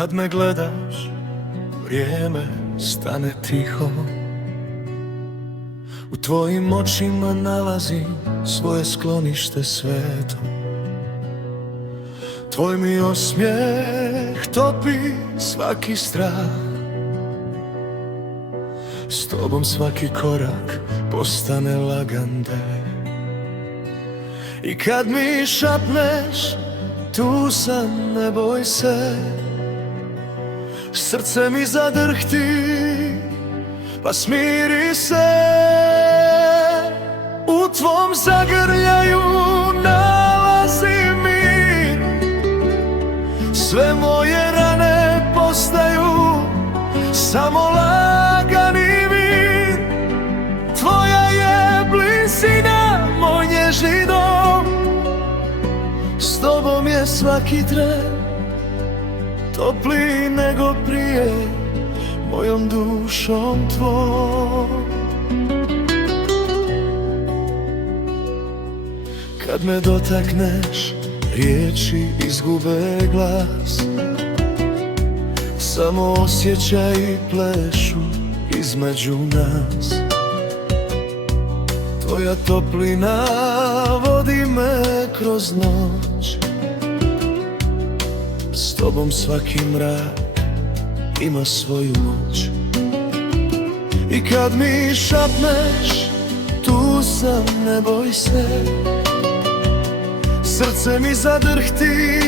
Kad me gledaš, vrijeme stane tiho. U tvojim očima nalazim svoje sklonište sveto. Tvoj mi osmijeh topi svaki strah. S tobom svaki korak postane lagan deh. I kad mi šapneš, tu sam, ne boj se. Srce mi zadrhti, pa smiri se. U tvom zagrljaju nalazim mir. Sve moje rane postaju samo lagani mir. Tvoja je blizina moj nježni dom. S tobom je svaki tren topliji nego prije, mojom dušom tvoj. Kad me dotakneš, riječi izgube glas. Samo osjećaji plešu između nas. Tvoja toplina vodi me kroz noć. S tobom svaki mrak ima svoju moć. I kad mi šapneš, tu sam, ne boj se. Srce mi zadrhti,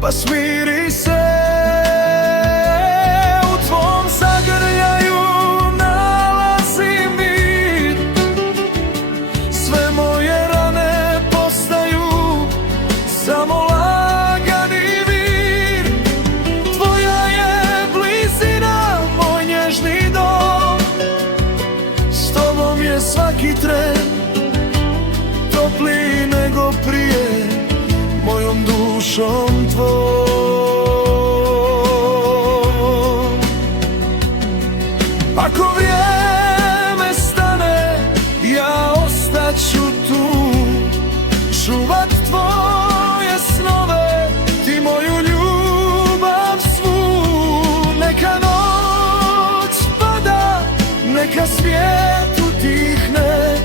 pa smiri se. U tvom zagrljaju nalazim mir. Sve moje rane postaju samo lagani mir. Tvoja je blizina moj nježni dom. S tobom je svaki tren topliji nego prije, mojom dušom tvoj. Ako vrijeme stane, ja ostaću tu. Čuvat tvoje snove, ti moju ljubav svu. Neka noć pada, neka svijet utihne.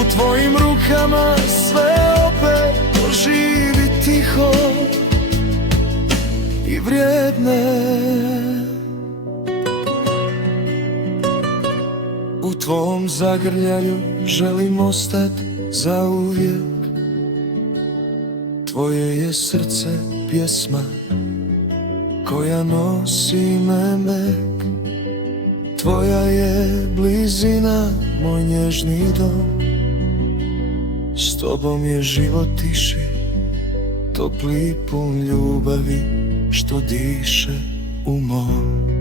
U tvojim rukama sve opet oživi tiho i vrijedne. U tvom zagrljaju želim ostat zauvijek. Tvoje je srce pjesma koja nosi me mek. Tvoja je blizina moj nježni dom. S tobom je život tiši, topli, pun ljubavi, što diše u mom.